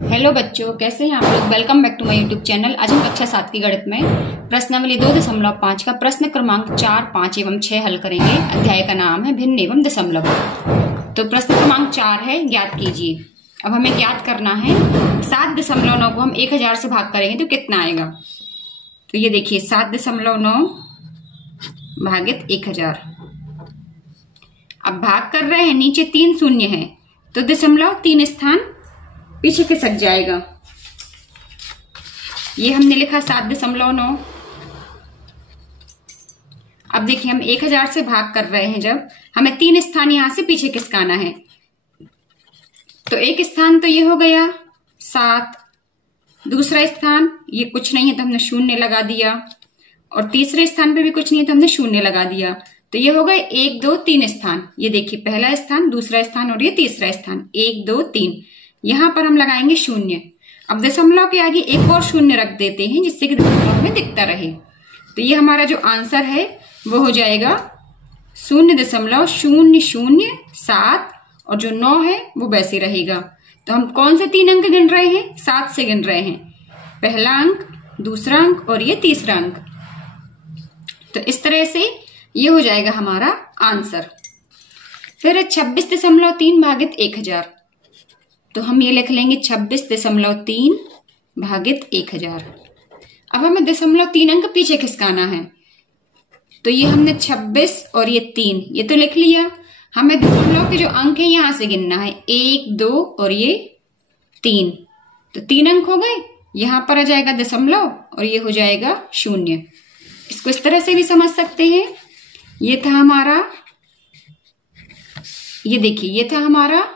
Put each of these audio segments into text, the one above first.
Hello बच्चों, कैसे हैं आप लोग। Welcome back to my YouTube channel. आज हम कक्षा 7 की गणित में प्रश्नावली 2.5 का प्रश्न क्रमांक 4, 5 एवं 6 हल करेंगे। अध्याय का नाम है भिन्न एवं दशमलव। तो प्रश्न क्रमांक 4 है, ज्ञात कीजिए। अब हमें ज्ञात करना है 7.9 को हम 1000 से भाग करेंगे तो कितना आएगा। तो ये देखिए 7.9 भागित 1000। अब भाग कर रहे हैं, नीचे 3 शून्य है तो दशमलव 3 स्थान पीछे खिसक जाएगा। ये हमने लिखा 7.9। अब देखिए हम 1000 से भाग कर रहे हैं, जब हमें 3 स्थान यहां से पीछे खिसकाना है। तो एक स्थान तो ये हो गया 7, दूसरा स्थान ये कुछ नहीं है तो हमने 0 लगा दिया, और तीसरे स्थान पे भी कुछ नहीं है तो हमने 0 लगा दिया। तो ये हो गए 1, 2, 3 स्थान। ये देखिए पहला स्थान, दूसरा स्थान और ये तीसरा स्थान, 1, 2, 3। यहां पर हम लगाएंगे 0। अब दशमलव के आगे एक और 0 रख देते हैं जिससे कि दशमलव में दिखता रहे। तो ये हमारा जो आंसर है वो हो जाएगा 0.007, और जो 9 है वो वैसे रहेगा। तो हम कौन से 3 अंक गिन रहे हैं, 7 से गिन रहे हैं। पहला अंक, दूसरा अंक और ये तीसरा अंक। तो इस तरह से ये हो जाएगा हमारा आंसर। फिर 26.3 भागित 1000। तो हम ये लिख लेंगे 26.3 भागित 1000। अब हमें 0.3 अंक पीछे खिसकाना है। तो ये हमने 26 और ये 3 ये तो लिख लिया। हमें दशमलव के जो अंक है यहां से गिनना है, 1, 2 और ये 3। तो 3 अंक हो गए, यहां पर आ जाएगा दशमलव और ये हो जाएगा 0। इसको इस तरह से भी समझ सकते हैं। ये था हमारा, ये देखिए ये था हमारा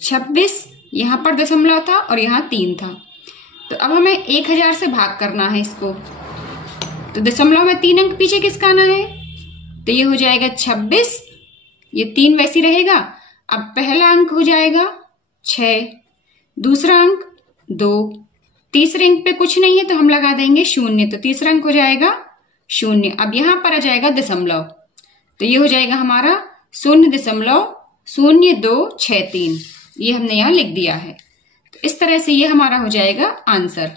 26, यहां पर दशमलव था और यहां 3 था। तो अब हमें 1000 से भाग करना है इसको। तो दशमलव में 3 अंक पीछे खिसकाना है। तो ये हो जाएगा 26, ये 3 वैसी रहेगा। अब पहला अंक हो जाएगा 6, दूसरा अंक 2, तीसरे अंक पे कुछ नहीं है तो हम लगा देंगे 0। तो तीसरा अंक हो जाएगा 0। अब यहां पर आ जाएगा दशमलव, तो ये हो जाएगा हमारा 0.0263। ये हमने यहां लिख दिया है। तो इस तरह से ये हमारा हो जाएगा आंसर।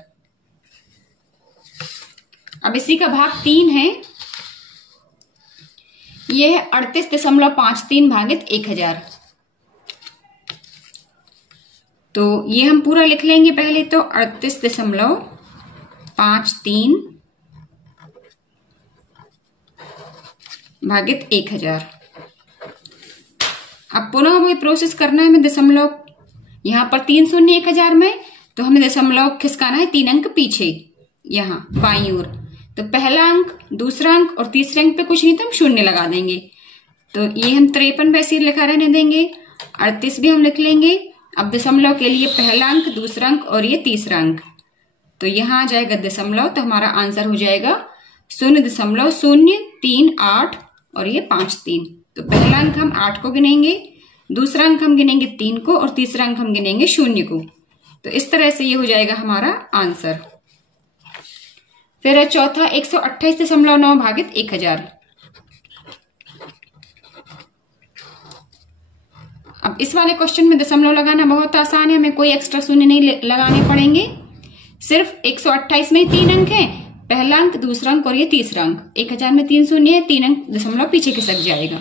अब इसी का भाग 3 है, ये है 38.53 भागित 1000। तो ये हम पूरा लिख लेंगे पहले। तो 38.53 भागित 1000। अब पुनः वही प्रोसेस करना है हमें। दशमलव यहां पर 3 शून्य 1000 में, तो हमें दशमलव खिसकाना है 3 अंक पीछे यहां बाईं ओर। तो पहला अंक, दूसरा अंक और तीसरे अंक पे कुछ नहीं तो हम 0 लगा देंगे। तो ये हम 53 वैसे लिखा रहने देंगे। 38 भी हम लिख लेंगे। अब दशमलव के लिए पहला अंक, दूसरा अंक और ये तीसरा अंक। तो यहां आ जाएगा दशमलव, तो हमारा आंसर हो जाएगा 0.038 और ये 53। तो पहला अंक हम 8 को गिनेंगे, दूसरा अंक हम गिनेंगे 3 को और तीसरा अंक हम गिनेंगे 0 को। तो इस तरह से ये हो जाएगा हमारा आंसर। फिर है चौथा 128.9 भागित 1000। अब इस वाले क्वेश्चन में दशमलव लगाना बहुत आसान है, हमें कोई एक्स्ट्रा शून्य नहीं लगाने पड़ेंगे। सिर्फ 128 में 3 अंक है, पहला अंक, दूसरा अंक और ये तीसरा अंक। 1000 में 3 शून्य है, 3 अंक दशमलव पीछे खिसक जाएगा।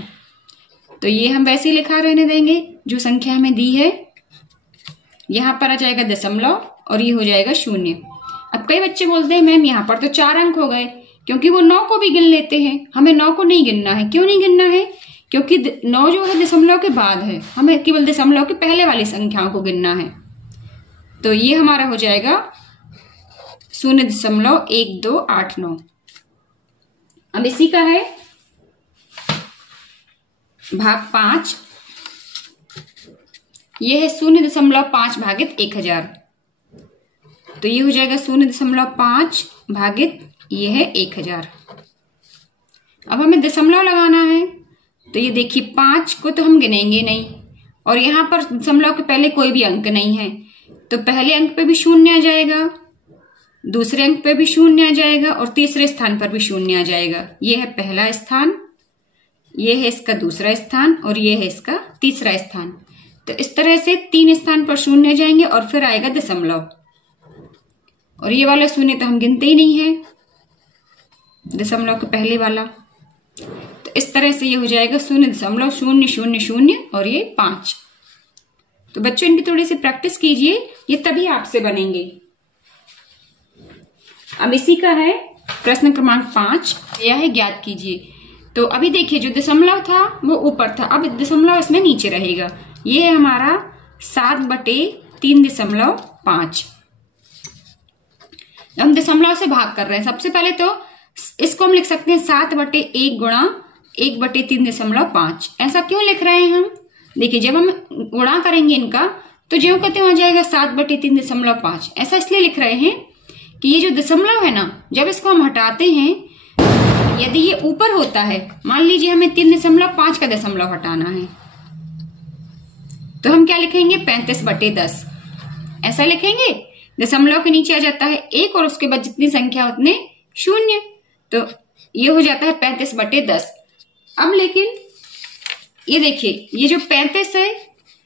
तो ये हम वैसे ही लिखा रहने देंगे जो संख्या हमें दी है। यहां पर आ जाएगा दशमलव और ये हो जाएगा 0। अब कई बच्चे बोलते हैं मैम यहां पर तो 4 अंक हो गए, क्योंकि वो 9 को भी गिन लेते हैं। हमें 9 को नहीं गिनना है। क्यों नहीं गिनना है? क्योंकि 9 जो है दशमलव के बाद है, हमें केवल दशमलव के पहले वाली संख्याओं को गिनना है। तो ये हमारा हो जाएगा 0.1289। अब इसी का है भाग 5। यह है 0.5 भागित 1000। तो ये हो जाएगा 0.5 भागित ये है 1000। अब हमें दशमलव लगाना है। तो ये देखिए 5 को तो हम गिनेंगे नहीं, और यहां पर दशमलव के पहले कोई भी अंक नहीं है। तो पहले अंक पे भी 0 आ जाएगा, दूसरे अंक पे भी 0 आ जाएगा और तीसरे स्थान पर भी 0 आ जाएगा। ये है पहला स्थान, ये है इसका दूसरा स्थान और ये है इसका तीसरा स्थान। तो इस तरह से 3 स्थान पर शून्य जाएंगे और फिर आएगा दशमलव, और ये वाला शून्य तो हम गिनते ही नहीं है, दशमलव के पहले वाला। तो इस तरह से ये हो जाएगा 0.000 और ये 5। तो बच्चों इनकी थोड़ी सी प्रैक्टिस कीजिए, ये तभी आपसे बनेंगे। अब इसी का है प्रश्न क्रमांक 5, यह है ज्ञात कीजिए। तो अभी देखिए जो दशमलव था वो ऊपर था, अब दशमलव इसमें नीचे रहेगा। ये है हमारा 7/3.5। हम दशमलव से भाग कर रहे हैं। सबसे पहले तो इसको हम लिख सकते हैं 7/1 गुणा 1/3.5। ऐसा क्यों लिख रहे हैं हम? देखिए जब हम गुणा करेंगे इनका तो ज्यों कहते हो जाएगा 7/3.5। ऐसा इसलिए लिख रहे हैं कि ये जो दशमलव है ना, जब इसको हम हटाते हैं, यदि ये ऊपर होता है, मान लीजिए हमें 3.5 का दशमलव हटाना है, तो हम क्या लिखेंगे? 35/10 ऐसा लिखेंगे। दशमलव के नीचे आ जाता है 1 और उसके बाद जितनी संख्या उतने शून्य, तो ये हो जाता है 35/10। अब लेकिन ये देखिए ये जो 35 है,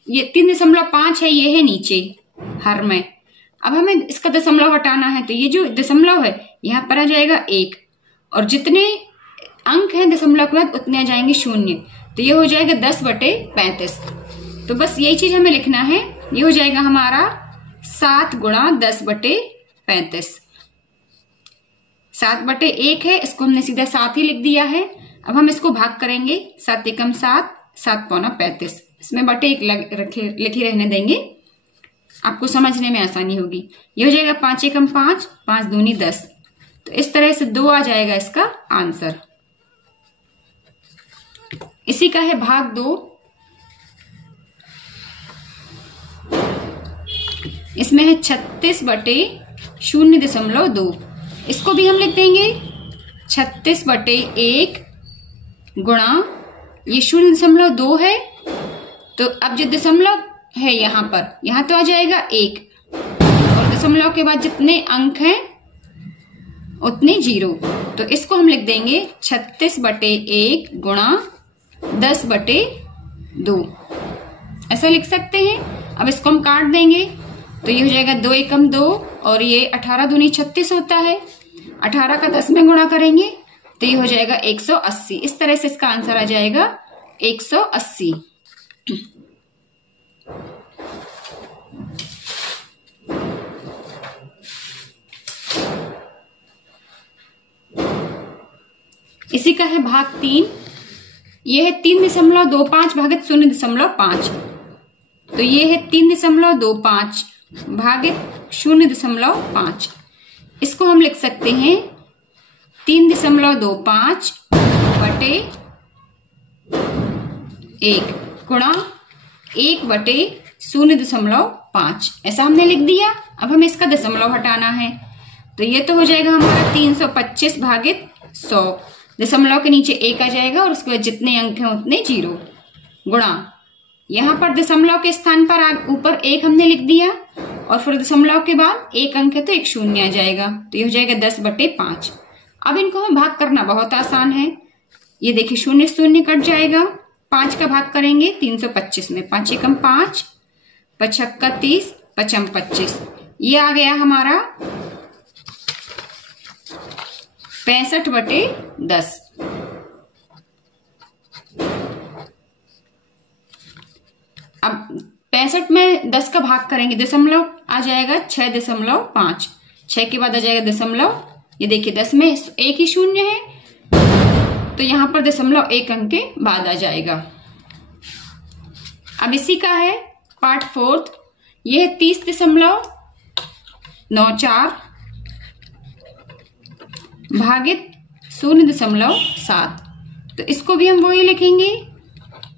ये 3.5 है, ये है नीचे हर में। अब हमें इसका दशमलव हटाना है, तो ये जो दशमलव है यहां पर आ जाएगा 1, और जितने अंक हैं दशमलव के बाद उतने आ जाएंगे शून्य, तो ये हो जाएगा 10/35। तो बस यही चीज हमें लिखना है। ये हो जाएगा हमारा 7 गुणा 10/35। 7/1 है, इसको हमने सीधा 7 ही लिख दिया है। अब हम इसको भाग करेंगे, 7 एकम 7, 7 पौना 35। इसमें बटे 1 लिखे रहने देंगे, आपको समझने में आसानी होगी। ये हो जाएगा 5 एकम 5, 5 दूनी 10। तो इस तरह से 2 आ जाएगा इसका आंसर। इसी का है भाग 2। इसमें है 36/0.2। इसको भी हम लिख देंगे 36/1 गुणा ये 0.2 है, तो अब जो दशमलव है यहां पर, यहां तो आ जाएगा 1, और दशमलव के बाद जितने अंक हैं उतने 0, तो इसको हम लिख देंगे 36/1 गुणा 10/2 ऐसा लिख सकते हैं। अब इसको हम काट देंगे, तो ये हो जाएगा 2 एकम 2, और ये 18 दूनी 36 होता है। 18 का 10 में गुणा करेंगे तो ये हो जाएगा 180। इस तरह से इसका आंसर आ जाएगा 180। इसी का है भाग 3। ये है 3.25 भागित 0.5। तो ये है 3.25 भागित 0.5। इसको हम लिख सकते हैं 3.25 बटे 1 गुणा 1/0.5 ऐसा हमने लिख दिया। अब हमें इसका दशमलव हटाना है, तो ये तो हो जाएगा हमारा 325 भागित 100। दशमलव के नीचे 1 आ जाएगा और उसके बाद जितने अंक हैं उतने 0 गुणा, यहाँ पर दशमलव के स्थान पर ऊपर 1 हमने लिख दिया, और फिर दशमलव के बाद 1 अंक है तो 1 शून्य आ जाएगा, तो ये हो जाएगा 10/5। अब इनको हमें भाग करना बहुत आसान है। ये देखिए 0 0 कट जाएगा, 5 का भाग करेंगे 325 में, 5 एकम 5, 5 छक्का 30, 5 25। ये आ गया हमारा 65/10। अब 65 में 10 का भाग करेंगे, दशमलव आ जाएगा 6.5, 6 के बाद आ जाएगा दशमलव। ये देखिए 10 में 1 ही शून्य है, तो यहां पर दशमलव 1 अंक के बाद आ जाएगा। अब इसी का है पार्ट 4। यह है 30.94 भागित 0.7। तो इसको भी हम वही लिखेंगे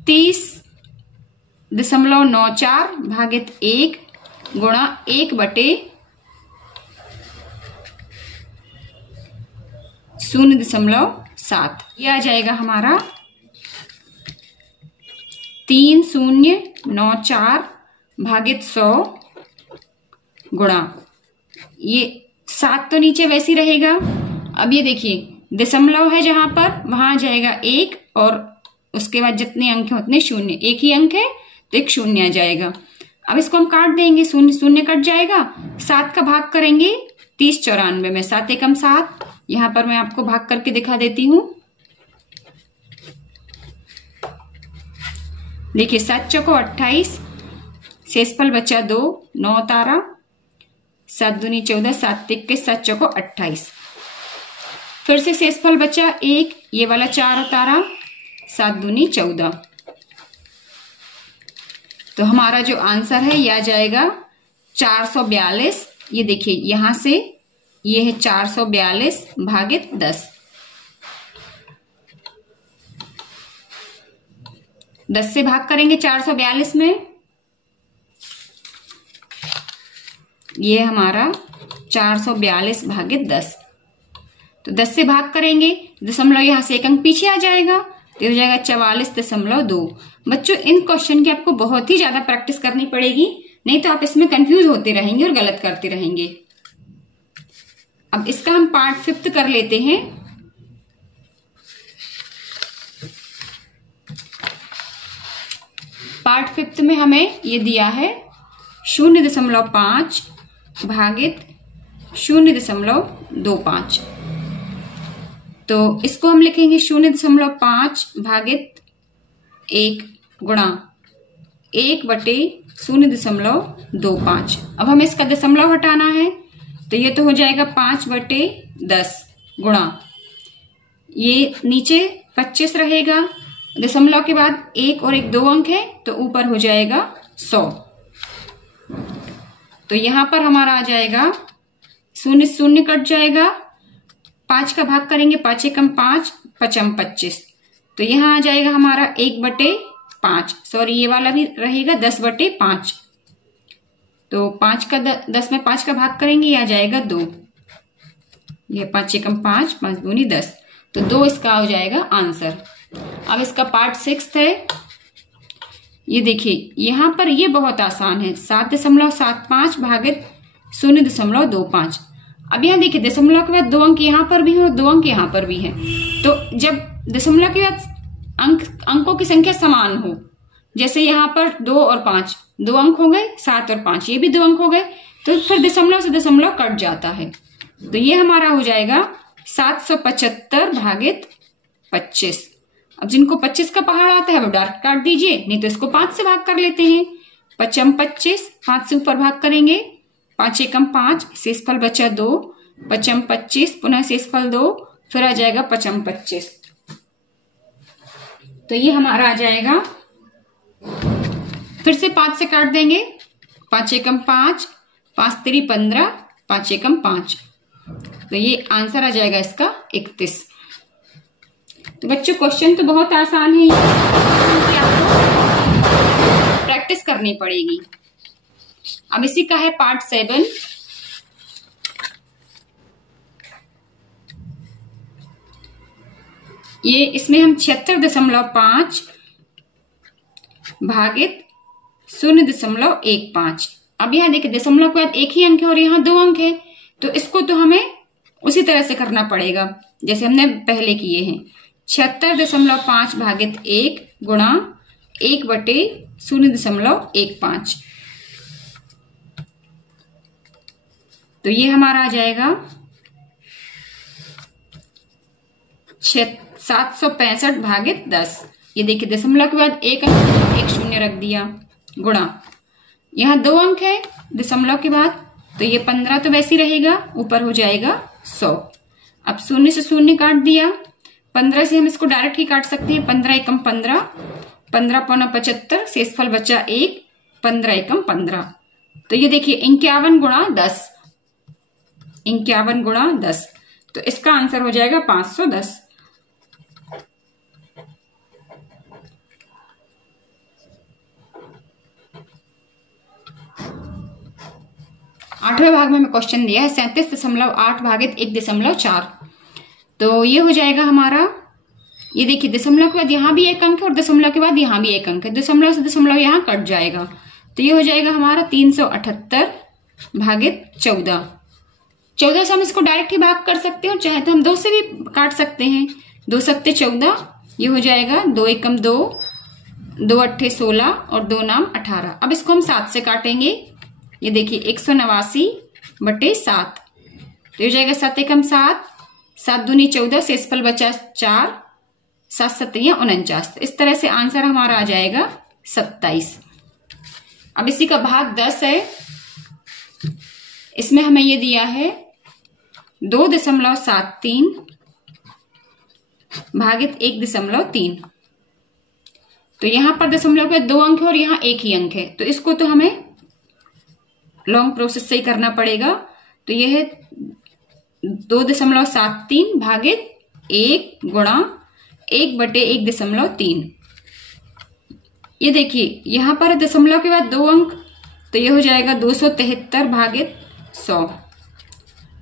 30.94 भागित 1 गुणा 1/0.7। यह आ जाएगा हमारा 3094 भागित 100 गुणा, ये 7 तो नीचे वैसे ही रहेगा। अब ये देखिए दशमलव है जहां पर, वहां आ जाएगा 1 और उसके बाद जितने अंक हैं उतने शून्य, 1 ही अंक है तो एक शून्य आ जाएगा। अब इसको हम काट देंगे, शून्य शून्य कट जाएगा। 7 का भाग करेंगे 30 94 में, 7 एकम 7। यहां पर मैं आपको भाग करके दिखा देती हूं। देखिए 7 चौको 28, शेषफल बचा 2, 9 तारा, 7 दूनी 14, 7 21, 7 चौको 28। फिर से शेषफल बचा 1, ये वाला 4 तारा, 7 दूनी 14। तो हमारा जो आंसर है यह आ जाएगा 442। ये देखिए यहां से ये है 442 भागित 10। 10 से भाग करेंगे 442 में, ये हमारा 442 भागित 10। तो 10 से भाग करेंगे, दशमलव यहां से एक अंक पीछे आ जाएगा, तो हो जाएगा 44.2। बच्चों इन क्वेश्चन की आपको बहुत ही ज्यादा प्रैक्टिस करनी पड़ेगी, नहीं तो आप इसमें कंफ्यूज होते रहेंगे और गलत करते रहेंगे। अब इसका हम पार्ट 5 कर लेते हैं। पार्ट 5 में हमें ये दिया है 0.5 भागित 0.25। तो इसको हम लिखेंगे 0.5 भागित 1 गुणा 1/0.25। अब हमें इसका दशमलव हटाना है, तो ये तो हो जाएगा 5/10 गुणा, ये नीचे 25 रहेगा, दशमलव के बाद 1 और 1 2 अंक है, तो ऊपर हो जाएगा 100। तो यहां पर हमारा आ जाएगा 0 0 कट जाएगा, 5 का भाग करेंगे 5 एकम 5, 5 25। तो यहां आ जाएगा हमारा 1/5, सॉरी ये वाला भी रहेगा 10/5। तो 5 का 10 में 5 का भाग करेंगे, ये आ जाएगा 2। ये 5 एकम 5, 5 दूनी 10, तो 2 इसका हो जाएगा आंसर। अब इसका पार्ट 6 है। ये देखिए यहां पर ये बहुत आसान है, 7.75 भागित 0.25। अब यहाँ देखिए दशमलव के बाद 2 अंक यहां पर भी हो, 2 अंक यहां पर भी है। तो जब दशमलव के बाद अंकों की संख्या समान हो, जैसे यहाँ पर 2 और 5 2 अंक हो गए, 7 और 5 ये भी 2 अंक हो गए, तो फिर दशमलव से दशमलव कट जाता है। तो ये हमारा हो जाएगा 775 भागित 25। अब जिनको 25 का पहाड़ आता है वो डायरेक्ट काट दीजिए, नहीं तो इसको 5 से भाग कर लेते हैं। 5 25, 5 से ऊपर भाग करेंगे, 5 एकम 5, शेषफल बचा 2, 5 25, पुनः शेषफल 2, फिर आ जाएगा 5 25। तो ये हमारा आ जाएगा, फिर से 5 से काट देंगे, 5 एकम 5, 5 3 15, 5 एकम 5। तो ये आंसर आ जाएगा इसका 31। तो बच्चों क्वेश्चन तो बहुत आसान है, आपको प्रैक्टिस करनी पड़ेगी। अब इसी का है पार्ट 7। ये इसमें हम 76.5 भागित 0.15। अब यहाँ देखिए दशमलव के बाद एक ही अंक है और यहाँ 2 अंक है, तो इसको तो हमें उसी तरह से करना पड़ेगा जैसे हमने पहले किए हैं। 76.5 भागित 1 गुणा 1/0.15। तो ये हमारा आ जाएगा 765 भागित 10। ये देखिए दशमलव के बाद एक अंक, एक शून्य रख दिया, गुणा यहाँ 2 अंक है दशमलव के बाद, तो ये 15 तो वैसे ही रहेगा, ऊपर हो जाएगा 100। अब 0 से 0 काट दिया, 15 से हम इसको डायरेक्ट ही काट सकते हैं, 15 एकम 15, 15 पौना 75, शेषफल बचा 1, 15 एकम 15। तो ये देखिए 51 गुणा 10, 51 गुणा 10, तो इसका आंसर हो जाएगा 510। आठवें भाग में हमें क्वेश्चन दिया है 37.8 भागित 1.4। तो ये हो जाएगा हमारा, ये देखिए दशमलव के बाद यहाँ भी एक अंक है और दशमलव के बाद यहाँ भी एक अंक है, दशमलव से दशमलव यहाँ कट जाएगा, तो ये हो जाएगा हमारा 378 भागित 14। 14 से हम इसको डायरेक्ट ही भाग कर सकते हैं, चाहे तो हम 2 से भी काट सकते हैं, 2 सत्ते 14, ये हो जाएगा 2 एकम 2, 2 अट्ठे 16 और 2 नाम 18। अब इसको हम 7 से काटेंगे। ये देखिए 189/7, तो हो जाएगा 7 एकम 7, 7 दूनी 14, शेषफल बचा 4, 7 सत्तियां 49। इस तरह से आंसर हमारा आ जाएगा 27। अब इसी का भाग 10 है। इसमें हमें ये दिया है 2.73 भागित 1.3। तो यहां पर दशमलव के 2 अंक है और यहां एक ही अंक है, तो इसको तो हमें लॉन्ग प्रोसेस से ही करना पड़ेगा। तो यह है 2.73 भागित 1 गुणा 1/1.3। ये देखिए यहां पर दशमलव के बाद 2 अंक, तो ये हो जाएगा 273 भागित 100।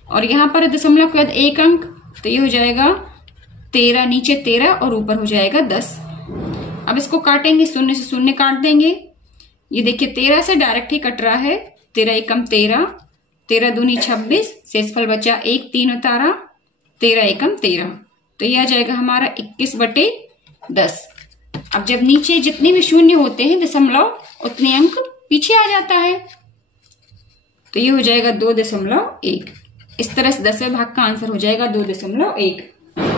और यहां पर दशमलव के बाद 1 अंक, तो ये हो जाएगा 13, नीचे 13 और ऊपर हो जाएगा 10। अब इसको काटेंगे, 0 से 0 काट देंगे। ये देखिए 13 से डायरेक्ट ही कट रहा है, 13 एकम 13, 13 दूनी 26, शेषफल बचा 1, 3 उतारा, 13 एकम 13, तो ये आ जाएगा हमारा 21/10। अब जब नीचे जितने भी शून्य होते हैं दशमलव, उतने अंक पीछे आ जाता है, तो ये हो जाएगा 2.1। इस तरह से 10वें भाग का आंसर हो जाएगा 2.1।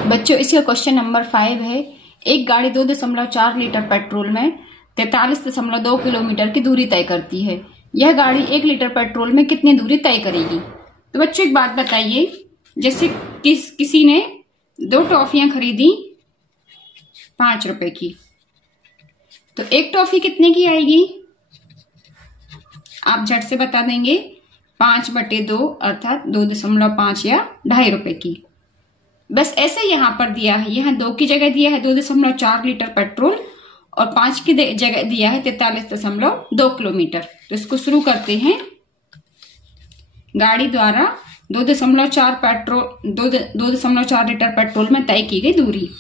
बच्चों इसका क्वेश्चन नंबर 5 है। एक गाड़ी 2.4 लीटर पेट्रोल में 43.2 किलोमीटर की दूरी तय करती है। यह गाड़ी 1 लीटर पेट्रोल में कितनी दूरी तय करेगी? तो बच्चों एक बात बताइए, जैसे किसी ने 2 टॉफियां खरीदी 5 रुपए की, तो एक टॉफी कितने की आएगी? आप झट से बता देंगे, 5/2 अर्थात 2.5 या 2.5 रुपए की। बस ऐसे यहां पर दिया है, यहां 2 की जगह दिया है 2.4 लीटर पेट्रोल और 5 की जगह दिया है 43.2 किलोमीटर। तो इसको शुरू करते हैं। गाड़ी द्वारा 2.4 लीटर पेट्रोल में तय की गई दूरी।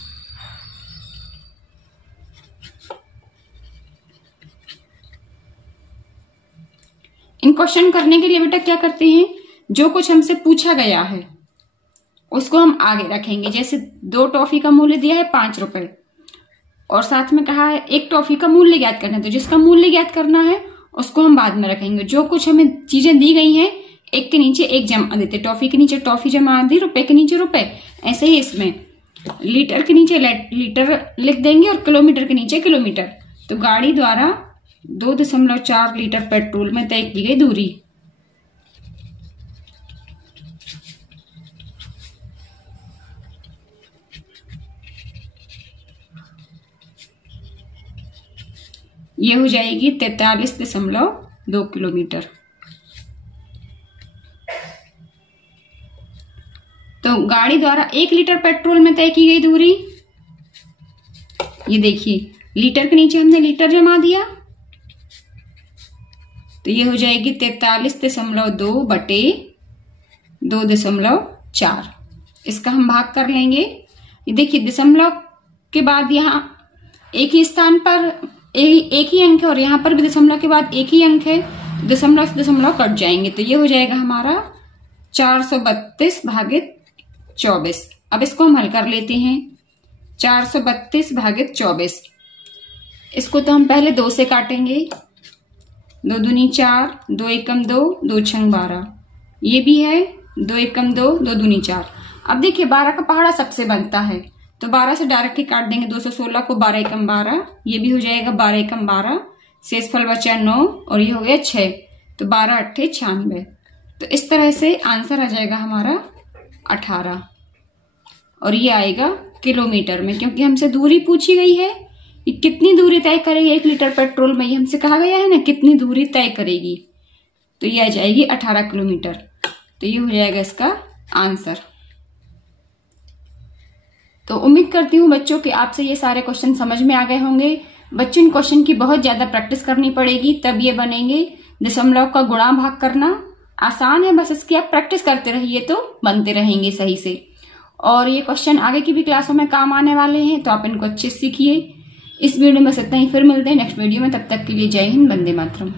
इन क्वेश्चन करने के लिए बेटा क्या करते हैं, जो कुछ हमसे पूछा गया है उसको हम आगे रखेंगे। जैसे 2 टॉफी का मूल्य दिया है 5 रुपए और साथ में कहा है 1 टॉफी का मूल्य ज्ञात करना है, तो जिसका मूल्य ज्ञात करना है उसको हम बाद में रखेंगे। जो कुछ हमें चीजें दी गई हैं, 1 के नीचे 1 जमा देते, टॉफी के नीचे टॉफी जमा दी, रुपए के नीचे रुपए। ऐसे ही इसमें लीटर के नीचे लीटर लिख देंगे और किलोमीटर के नीचे किलोमीटर। तो गाड़ी द्वारा 2.4 लीटर पेट्रोल में तय की गई दूरी। ये हो जाएगी 43.2 किलोमीटर। तो गाड़ी द्वारा 1 लीटर पेट्रोल में तय की गई दूरी, ये देखिए लीटर के नीचे हमने लीटर जमा दिया, तो ये हो जाएगी 43.2/2.4। इसका हम भाग कर लेंगे। ये देखिए दशमलव के बाद यहाँ एक ही स्थान पर एक ही अंक है और यहाँ पर भी दशमलव के बाद एक ही अंक है, दशमलव से दशमलव कट जाएंगे, तो ये हो जाएगा हमारा 432 भागित 24। अब इसको हम हल कर लेते हैं। 432 भागित 24, इसको तो हम पहले 2 से काटेंगे। 2 दूनी 4, 2 एकम 2, 2 छंग 12, ये भी है 2 एकम 2, 2 दूनी 4। अब देखिए 12 का पहाड़ा सबसे बनता है, तो 12 से डायरेक्ट ही काट देंगे। 216 को 12 एकम 12, ये भी हो जाएगा 12 एकम 12, शेषफल बचा 9 और ये हो गया 6, तो 12 अट्ठे 96। तो इस तरह से आंसर आ जाएगा हमारा 18 और ये आएगा किलोमीटर में, क्योंकि हमसे दूरी पूछी गई है कि कितनी दूरी तय करेगी 1 लीटर पेट्रोल में, ये हमसे कहा गया है ना कितनी दूरी तय करेगी, तो ये आ जाएगी 18 किलोमीटर। तो ये हो जाएगा इसका आंसर। तो उम्मीद करती हूँ बच्चों कि आपसे ये सारे क्वेश्चन समझ में आ गए होंगे। बच्चों इन क्वेश्चन की बहुत ज्यादा प्रैक्टिस करनी पड़ेगी, तब ये बनेंगे। दशमलव का गुणा भाग करना आसान है, बस इसकी आप प्रैक्टिस करते रहिए तो बनते रहेंगे सही से। और ये क्वेश्चन आगे की भी क्लासों में काम आने वाले हैं, तो आप इनको अच्छे से सीखिए। इस वीडियो में बस इतना ही, फिर मिलते हैं नेक्स्ट वीडियो में। तब तक के लिए जय हिंद, वंदे मातरम।